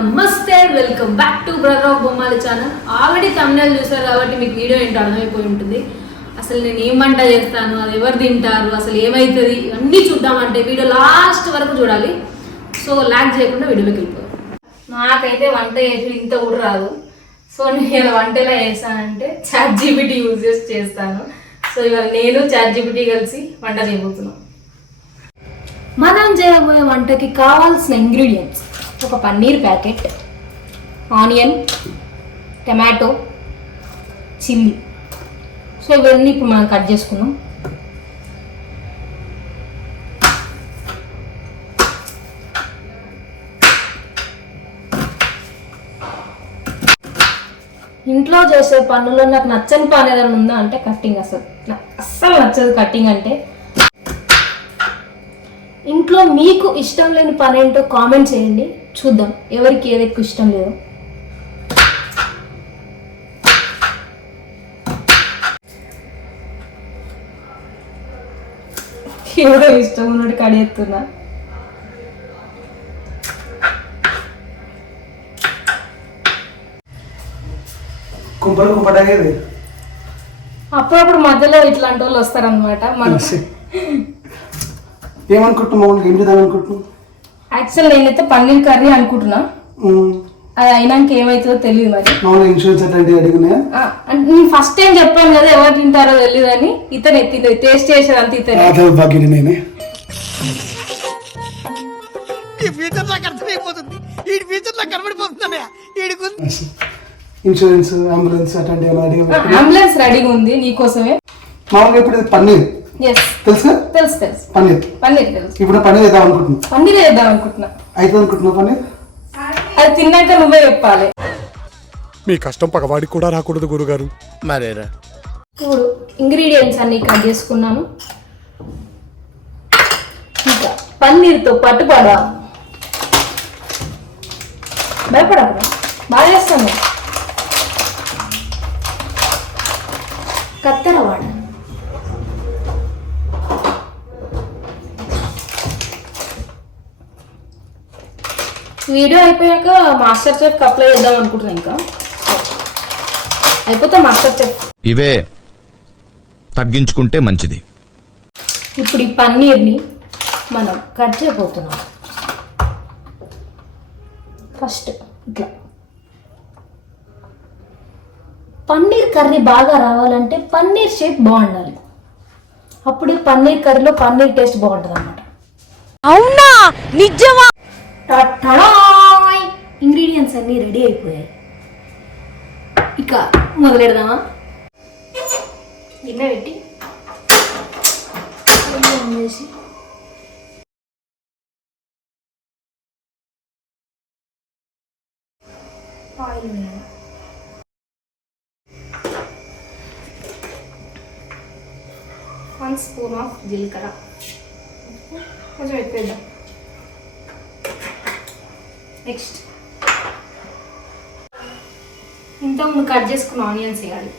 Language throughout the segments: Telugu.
నమస్తే, welcome back to brother of Bommali channel. Already thumbnail చూసారు కాబట్టి మీకు వీడియో ఏంటో అర్థమైపోయి ఉంటుంది. అసలు నేను ఏం వంట చేస్తాను, అది ఎవరు తింటారు, అసలు ఏమవుతుంది, ఇవన్నీ చూద్దామంటే వీడియో లాస్ట్ వరకు చూడాలి. సో లాగ్ చేయకుండా వీడియోలోకి వెళ్ళిపోయాను. నాకైతే వంట చేసి ఇంత కూడా రాదు. సో నేను వంట ఎలా చేస్తానంటే ChatGPT యూజ్ చేసి చేస్తాను. సో ఇవాళ నేను ChatGPT కలిసి వంట చేయబోతున్నాం. మనం చేయబోయే వంటకి కావాల్సిన ఇంగ్రీడియంట్స్: ఒక paneer packet, onion, tomato, chilli. So ఇవన్నీ ఇప్పుడు మనం కట్ చేసుకుందాం. ఇంట్లో చేసే పనుల్లో నాకు నచ్చని పని ఏదైనా ఉందా అంటే కట్టింగ్. అస్సలు నచ్చదు కట్టింగ్ అంటే. ఇంట్లో మీకు ఇష్టం లేని పని ఏంటో కామెంట్ చేయండి, చూద్దాం ఎవరికి ఏది ఎక్కువ ఇష్టం లేదు. ఎవరో ఇష్టం ఉన్నట్టు కడిగేస్తున్నా. అప్పుడప్పుడు మధ్యలో ఇట్లాంటి వాళ్ళు వస్తారనమాట. ఏమనుకుంటున్నావు? ఏం చేద్దాం అనుకుంటున్నావు? యాక్చువల్ నేనైతే పన్నీర్ కర్రీ అనుకుంటున్నా. అది అయినాక ఏమైతుందో తెలియదు. మరి ఇన్సూరెన్స్ అట్లాంటివి అడిగినా నేను ఫస్ట్ టైం చెప్పాను కదా ఎవరు తింటారో తెలియదు అని. ఇతనే టేస్ట్ చేసేది అంత ఇతనే. ఇన్సూరెన్స్, అంబులెన్స్ అట్లాంటివి అంబులెన్స్ రెడీగా ఉంది నీకోసమే. మామూలుగా ఇప్పుడు పన్నీర్ తెలుసా? తెలుసు తెలుసు. పన్నీర్ తెలుసు. ఇప్పుడు పన్నీర్ వేద్దాం అనుకుంటున్నా. పన్నీర్ వేద్దాం అనుకుంటున్నా. అయితే అనుకుంటున్నా పన్నీర్. అది తిన్నాక నువ్వే చెప్పాలి. మీ కష్టం పగవాడికి కూడా రాకూడదు గురుగారు. మరేరా. ఇప్పుడు ఇంగ్రీడియంట్స్ అన్ని కట్ చేసుకున్నాను. ఇంకా పన్నీర్తో పట్టుపడా. భయపడరా, బాగా చేస్తాను. కత్తెర వాడ. వీడియో అయిపోయాక మాస్టర్ చెఫ్ అప్లై చేద్దాం అనుకుంటున్నా. ఇంకా అయిపోతే మాస్టర్ చెఫ్. ఇవే తగ్గించుకుంటే మంచిది. ఇప్పుడు ఈ పన్నీర్ని మనం కట్ చేయబోతున్నాం. ఫస్ట్ ఇట్లా. పన్నీర్ కర్రీ బాగా రావాలంటే పన్నీర్ షేప్ బాగుండాలి. అప్పుడు పన్నీర్ కర్రీలో పన్నీర్ టేస్ట్ బాగుంటుంది అన్నమాట. అవునా? నిజమా? ఇంగ్రీడియంట్స్ అన్నీ రెడీ అయిపోయాయి. ఇక మొదలెడదామా? గిన్నె పెట్టి వేసి ఆయిల్ వేయాలి. 1 స్పూన్ ఆఫ్ జీలకర్ర. కొంచెం ఎక్కువ. నెక్స్ట్ ఇంతకుముందు కట్ చేసుకున్న ఆనియన్స్ వేయాలి.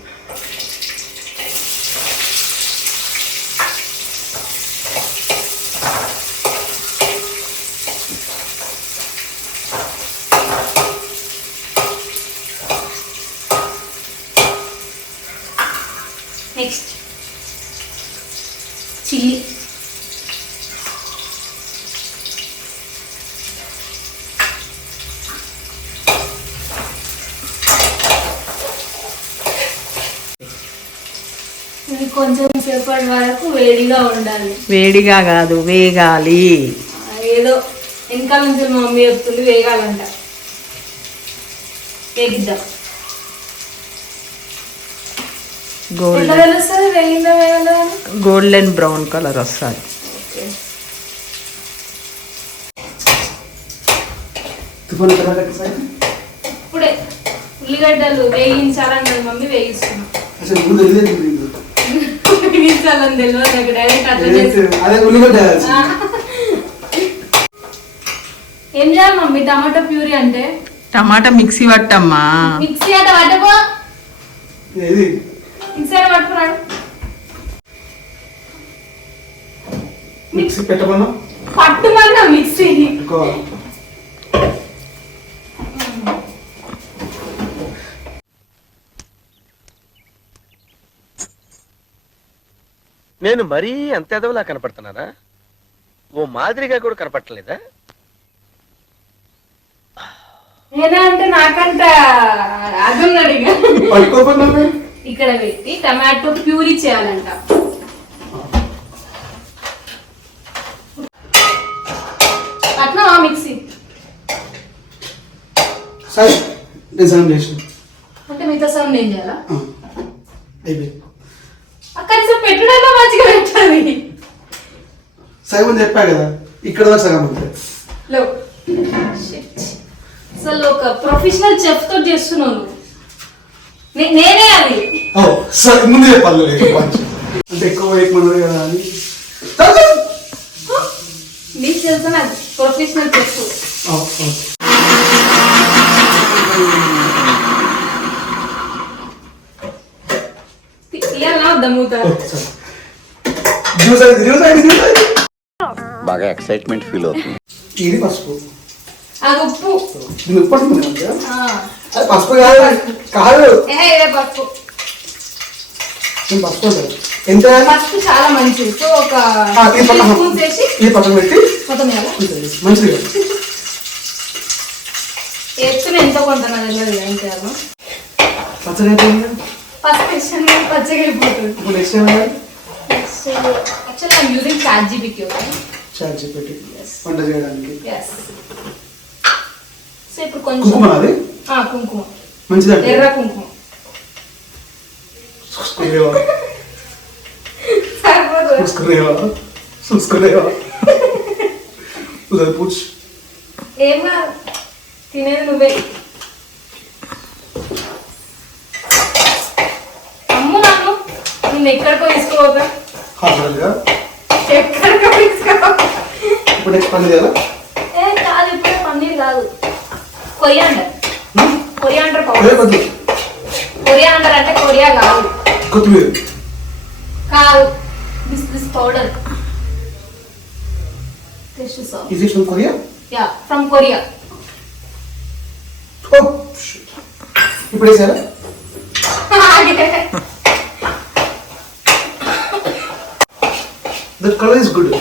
Next chilli. కొంచెం సేపటి వరకు వేడిగా ఉండాలి. వేడిగా కాదు, వేగాలి. ఏదో వెనకాల నుంచి మా మమ్మీ చెప్తుంది వేగాలంట. వేగిద్దాం. గోల్డెన్ బ్రౌన్ కలర్ వస్తుంది. ఇప్పుడే ఉల్లిగడ్డలు వేయించాలన్నది మమ్మీ, వేయిస్తున్నాం. వేయించాలని తెలియదు నాకు. డైరెక్ట్ అట్లా ఏం చేయాలి మమ్మీ? టమాటో ప్యూరీ అంటే టమాటా మిక్సీ పట్టమ్మా. మిక్సీ అంటే పట్టపో. మిక్సీ అంటే పట్టుకున్నాడు. మిక్సీ పెట్టమన్నా పట్టుమన్నా మిక్సీ నేను మరీ అంత ఎదవలా కనపడుతున్నారా? ఓ మాదిరిగా కూడా కనపడలేదా? ఏనా అంటే నాకంట అదున్నాడు ఇక. పట్టుకోకుండా ఇక్కడ పెట్టి టమాటో ప్యూరీ చేయాలంట. అట్లా మిక్సీ సరే డిజైన్ చేసిన అంటే మిగతా సౌండ్ ఏం చేయాలా? అయిపోయింది. కనీసం పెట్టడంలో మంచిగా పెట్టాలి. సగం చెప్పా కదా, ఇక్కడ దాకా సగం అంతే. లో అసలు ఒక ప్రొఫెషనల్ చెఫ్ తో చేస్తున్నాను. నేనే అది సరే ముందు చెప్పాలి అంటే ఎక్కువ వేయకమన్నారు కదా అని. మీకు తెలుసు నాకు ప్రొఫెషనల్ చెఫ్. తీయాలా దమ్ముతా బాగా ఎక్సైట్మెంట్ ఫీల్ అవుతుంది. ఇది పసుపు, అది ఉప్పు. దీన్ని ఉప్పు పడుతుంది. ఆ. అది పసుపు కాదు కాదు ఇదే పసుపు. నేను పసుపు ఉంటుంది ఎంత పసుపు చాలా మంచిది. సో ఒక ఈ పక్కన స్పూన్ వేసి ఈ పక్కన పెట్టి మొత్తం వేయాలా? మంచిది ఎత్తున ఎంతో కొంత నా దగ్గర ఏం చేయాలో. పచ్చడి అయిపోయింది. పసుపు వేసాను పచ్చగా అయిపోతుంది. ఇప్పుడు నెక్స్ట్ ఏం చేయాలి? Actually I'm using ChatGPT. Charge పెట్టి వంట చేయడానికి. సో ఇప్పుడు కొంచెం కుంకుమ అది కుంకుమ, మంచిదండి. ఎర్ర కుంకుమ చూసుకునేవా సరిపోదు. చూసుకునేవా చూసుకునేవా ఉదర్ పూచ్ ఏమా తినేది నువ్వే. అమ్ము నన్ను నిన్ను ఎక్కడికో తీసుకోవద్దా? హాస్పిటల్గా ఎక్కడికో తీసుకో. ఇప్పుడు నెక్స్ట్ పని చేయాలా? కాదు ఇప్పుడే పన్నీర్ కాదు, కొరియాండర్. కొరియాండర్ అదే పౌడర్. కొద్ది కొరియాండర్ అంటే కొరియా కాదు. కొత్తిమీర కాదు, this powder. Taste so is it from Korea? Yeah from Korea. ఇప్పుడు వేసారా? That colour is good.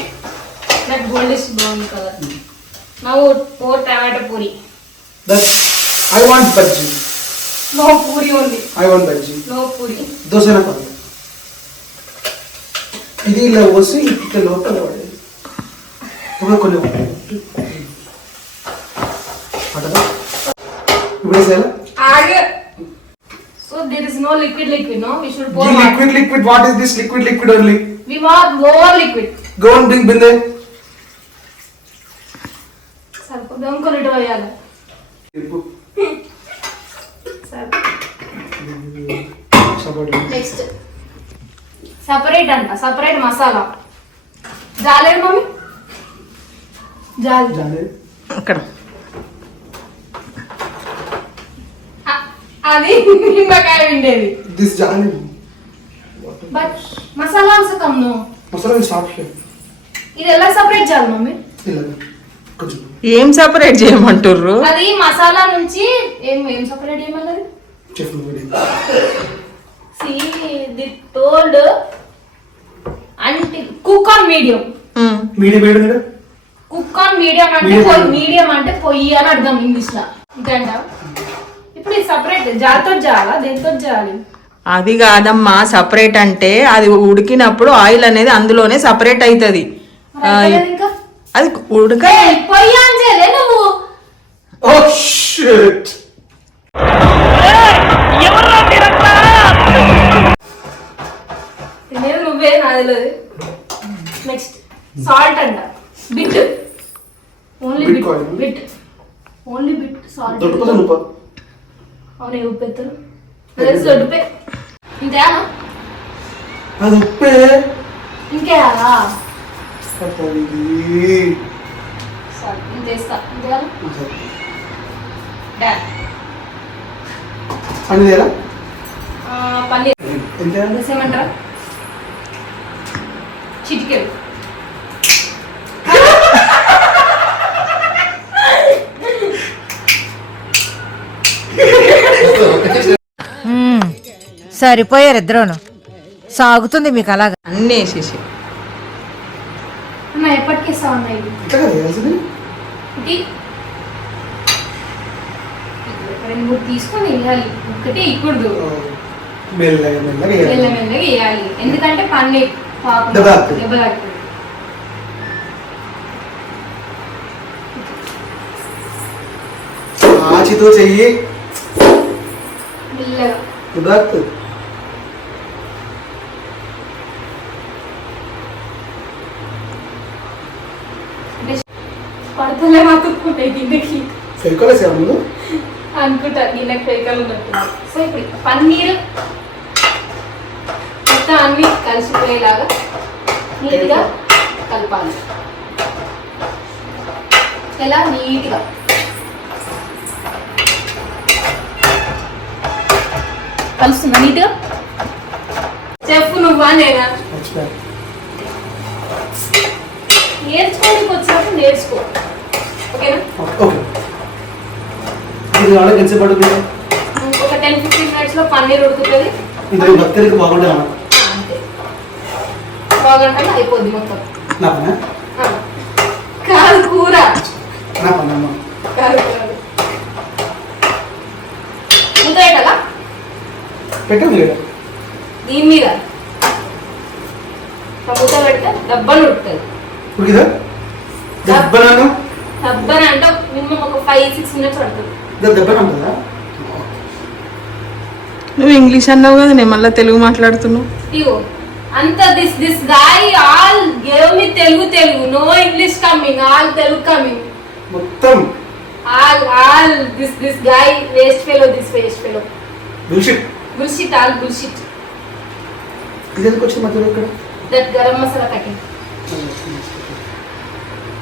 That goldish brown colour. Now pour tomato puri. That I want bajji. No puri only. I want bajji. No puri. దోశనా పర్లేదు. ఇది ఇలా పోసి ఇట్లా లోపల పడేది. ఇప్పుడు కొన్ని పడదా? ఇప్పుడు వేసారా? ఆగే. So there is no liquid, no? We should pour Liquid, liquid. What is this liquid only? We want more liquid. Go and bring binde. సరిపోదు, ఇంకో లీటర్ వేయాలి. నెక్స్ట్ సపరేట్ అంట, సపరేట్ మసాలా. జాలేదు మమ్మీ, జాలి. అక్కడ అది నిమ్మకాయ ఉండేది. This jali. But masala also come no. Masala is soft here. ఇది ఎలా సపరేట్ చేయాలి మమ్మీ? ఇలా కొంచెం. ఏం సపరేట్ చేయమంటుర్రు? అది మసాలా నుంచి ఏం సపరేట్ చేయమన్నది? చెఫ్ నువ్వు. See, they told and cook on medium. Medium వేయడం. కుక్ ఆన్ మీడియం అంటే మీడియం అంటే పొయ్యి అని అర్థం ఇంగ్లీష్ లో. ఇంకంట ఇప్పుడు ఇది సపరేట్ జాతో చేయాలా, దేంతో చేయాలి? అది కాదమ్మా, సపరేట్ అంటే అది ఉడికినప్పుడు ఆయిల్ అనేది అందులోనే సపరేట్ అవుతుంది. ఇంకా అది ఉడక పొయ్యి అని చేయలే నువ్వు. Oh shit. తినేది నువ్వే, నాది లేదు. నెక్స్ట్ సాల్ట్ అంట. బిట్ ఓన్లీ Bit బిట్ కాదు. Bit only bit salt. దొడ్డుపద నువ్వు. అవునే ఉప్పు ఎత్తారు. అదే దొడ్డుపే. ఇంకేనా? అది ఉప్పే. ఇంకేయాలా? పట్టాలి. సరే ఇంకేస్తా. ఇంకేయాలా? డా పని చేయాలా? పన్నీర్ ఎంత? వేసేయమంటారా? చిటికెలు. సరిపోయారు ఇద్దరును. సాగుతుంది మీకు అలాగా. అన్నీ వేసేసి అన్న ఎప్పటికీ ఇస్తా ఉన్నాయి ఇట్లా కదా వేయాల్సింది. ఇది రెండు మూడు తీసుకొని వేయాలి, ఒక్కటే ఇక్కడు మెల్లగా మెల్లగా వేయాలి. మెల్లమెల్లగా వేయాలి, ఎందుకంటే పన్ను పాపం దెబ్బ తాకుతుంది. దెబ్బ తాకుతుంది. ఆచితో చెయ్యి మెల్లగా ఉదాత్తు. పడతలే మాతుక్కుంటాయి గిన్నెకి ఫెవికాల్ ముందు అనుకుంటా, గిన్నెకి ఫేకలు ఉన్నట్టు. సో ఇప్పుడు పన్నీరు మొత్తం అన్ని కలిసిపోయేలాగా నీట్గా కలపాలి. ఎలా నీట్గా కలుస్తుందా నీట్గా? చెప్పు నువ్వా నేనా? మర్చిపోయాను. నేర్చుకోవడానికి వచ్చినప్పుడు నేర్చుకో, ఓకేనా? ఓకే. ఇది ఆడ ఎంత పడుతుంది? ఒక 10-15 minutes పన్నీర్ ఉడుకుతుంది. ఇది భక్తులకి బాగుంటుంది అన్న. అంతే, బాగుంటుంది, అయిపోద్ది మొత్తం. నా పని ఆ. కాదు కూర, నా పని అమ్మ. కాదు కాదు. మూత పెట్టాలా పెట్టండి లేదా? దీని మీద మూత పెడితే డబ్బలు ఉడుకుతుంది. ఉడికిదా? దెబ్బనాను డబ్బని అంటే మినిమం ఒక 5-6 minutes పడుతుంది. దెబ్బన ఉంటుందా? నువ్వు ఇంగ్లీష్ అన్నావు కదా, నేను మళ్ళీ తెలుగు మాట్లాడుతున్నావు. ఇగో అంత this guy all gave me Telugu no English coming, all Telugu coming. మొత్తం all this guy waste fellow bullshit. bullshit, all bullshit. ఇది ఎందుకు వచ్చింది మధ్యలో ఇక్కడ? దట్ గరం మసాలా ప్యాకెట్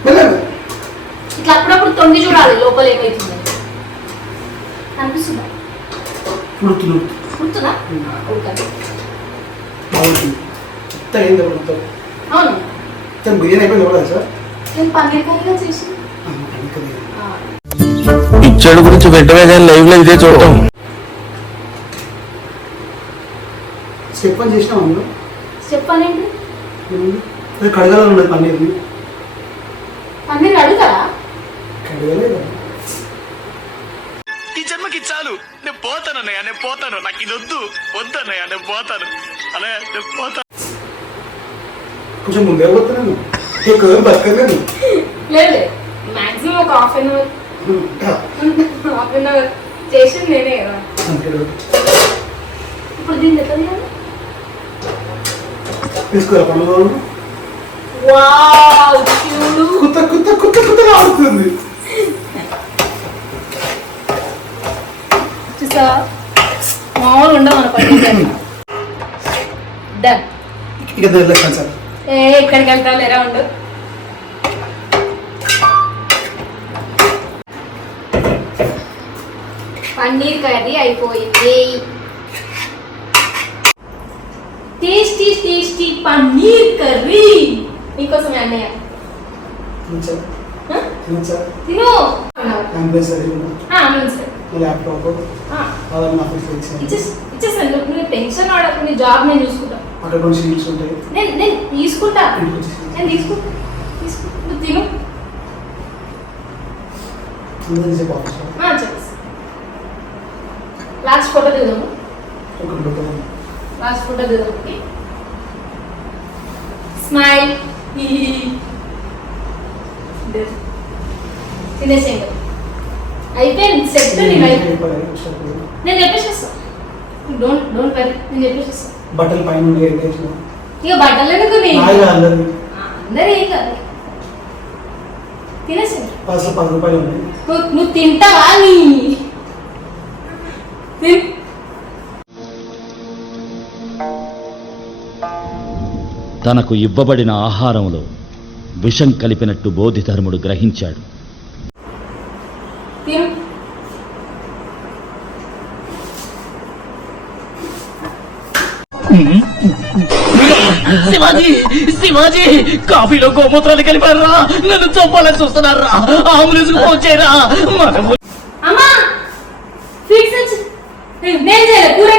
మెల్లగా ఇట్లా అప్పుడప్పుడు తొంగి చూడాలి లోపల ఏమైతుందో. అనిపిస్తుందా? ఉడుతుంది. గుర్తుందా? ఉడకాలి. బాగుంటుంది. మొత్తం అయింది మొత్తం. అవును, మొత్తం బిర్యానీ అయిపోయింది కూడా సార్. నేను పన్నీర్ కర్రీగా చేసి ఇచ్చాడు గురించి వెంటనే కానీ లైవ్ లో ఇదే చూడటం. స్టెప్ అని చేసినాం అందులో. చెప్పానేంటి? అది కడగాలని ఉండదు పన్నీర్ని. పన్నీర్ అడుగుతారా? కడగలేదు. ఈ జన్మకి చాలు, నేను పోతాను అన్నయ్య, నేను పోతాను, నాకు ఇది వద్దన్నయ్య, నేను పోతాను అన్నయ్య, నేను పోతాను. కొంచెం ముందే పోతున్నాను, ఎక్కువ బతకలేను. లేదు, మాక్సిమం ఒక హాఫ్ అన్ అవర్ చేసింది నేనే కదా. ఇప్పుడు దీన్ని ఎట్లా చేయాలి? తీసుకోరా పండుగ వావ్, చూడు కుత్త ఆడుతుంది. చూసా, మామూలు ఉండవు మన పన్నీర్. డన్. ఇక వదిలేస్తాను సార్. ఎక్కడికి వెళ్తావు లేరా ఉండు. పన్నీర్ కర్రీ అయిపోయింది. టేస్టీ పన్నీర్ కర్రీ మీకోసం అన్నయ్య. తిను. ల్యాప్టాప్ ఇచ్చేసాను, నువ్వు టెన్షన్ ఆడకు, నీ జాబ్ నేను చూసుకుంటా. అక్కడ కొన్ని షీట్స్ ఉంటాయి. నేను తీసుకుంటా, తీసుకుంటా. నువ్వు తిను. చెప్పేసి లాస్ట్ ఫోటో దిగుదాము. లాస్ట్ ఫోటో దిగుదాం. స్మైల్. తినేసేయండి, అయిపోయింది. సెట్. నేను చెప్పేసేస్తా, డోంట్ వరీ, నేను చెప్పేసేస్తా. బట్టలు పైన ఇక బట్టలు ఎందుకు? అందరూ ఏం కాదు, తినేసేయండి. 10 రూపాయలు ఉన్నాయి. నువ్వు తింటావా? నీ తనకు ఇవ్వబడిన ఆహారంలో విషం కలిపినట్టు బోధిధర్ముడు గ్రహించాడు. శివాజీ కాఫీలో గోమూత్రాలు కలిపారా, నన్ను చంపాలని చూస్తున్నారా, అంబులెన్స్ ఫోన్ చేయరా. అమ్మా, నేను చేయలేదు, కూర